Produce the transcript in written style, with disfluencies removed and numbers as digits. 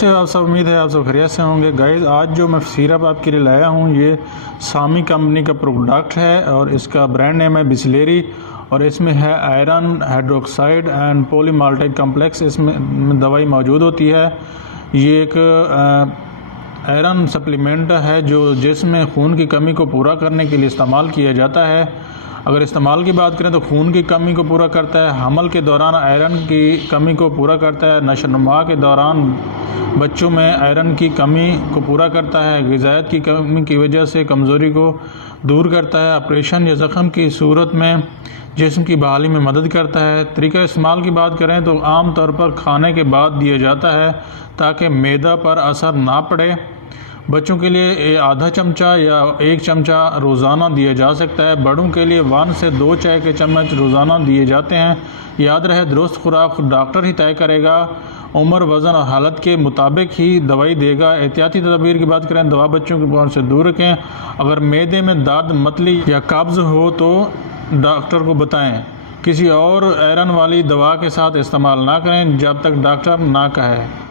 कैसे हो आप सब। उम्मीद है आप सब खैरियत से होंगे। गाइस आज जो मैं सिरप आपके लिए लाया हूँ ये सामी कंपनी का प्रोडक्ट है और इसका ब्रांड नेम है बिस्लेरी और इसमें है आयरन हाइड्रोक्साइड एंड पॉलीमाल्टाइड कम्प्लेक्स इसमें दवाई मौजूद होती है। ये एक आयरन सप्लीमेंट है जो जिसमें खून की कमी को पूरा करने के लिए इस्तेमाल किया जाता है। अगर इस्तेमाल की बात करें तो खून की कमी को पूरा करता है, हमल के दौरान आयरन की कमी को पूरा करता है, नशोनुमा के दौरान बच्चों में आयरन की कमी को पूरा करता है, ग़िज़ायत की कमी की वजह से कमज़ोरी को दूर करता है, ऑपरेशन या ज़ख़म की सूरत में जिस्म की बहाली में मदद करता है। तरीका इस्तेमाल की बात करें तो आम तौर पर खाने के बाद दिया जाता है ताकि मैदा पर असर ना पड़े। बच्चों के लिए आधा चमचा या 1 चमचा रोज़ाना दिया जा सकता है। बड़ों के लिए 1 से 2 चाय के चम्मच रोज़ाना दिए जाते हैं। याद रहे दुरुस्त खुराक डॉक्टर ही तय करेगा, उम्र वज़न और हालत के मुताबिक ही दवाई देगा। एहतियाती तदबीर की बात करें दवा बच्चों के पहुँच से दूर रखें। अगर मैदे में दर्द मतली या कब्ज़ हो तो डॉक्टर को बताएँ। किसी और आयरन वाली दवा के साथ इस्तेमाल ना करें जब तक डॉक्टर ना कहे।